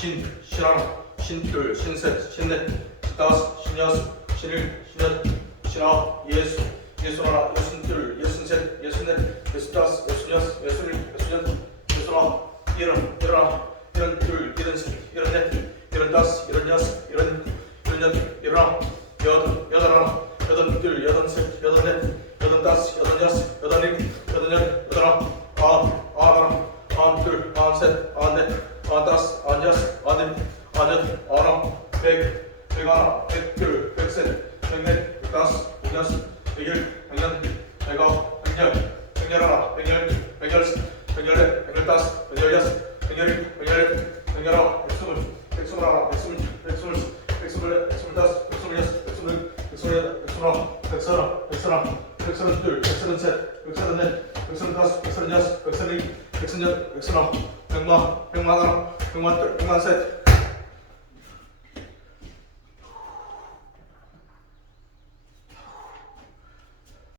신, 신하나, 신둘, 신셋, 신넷, 신다섯, 신여섯, 신일, 신여덟, 신아홉, 예수, 예순하나, 예순둘, 예순셋, 예순넷, 예순다섯, 예순여섯, 예순일곱, 예순여덟, 예순아홉, 일흔, 일흔하나, 일흔둘, 일흔셋, 일흔넷, 일흔다섯, 일흔여섯, 일흔일곱, 일흔여덟, 일흔아홉, 여덟, 여덟하나, 여덟둘, 여덟셋, 여덟넷, 여덟다섯, 여덟여섯, 여덟일 다섯, 아흔여섯, 아흔일곱, 아흔여덟, 아흔아홉, 백, 백하나, 백둘, 백셋, 백넷, 백다섯, 백여섯, 백일, 백여, 백아홉, 백열, 백열하나, 백열, 백열셋, 백열넷, 백열다섯, 백열여섯, 백열일곱, 백열여덟, 백열아홉, 백스물, 백스물하나, 백스물, 백스물, 백스물넷, 백스물다섯, 131, 132, 133, 134, 135, 136, 137, 138, 139, 100만, 100만 하나, 100만 둘, 100만 셋,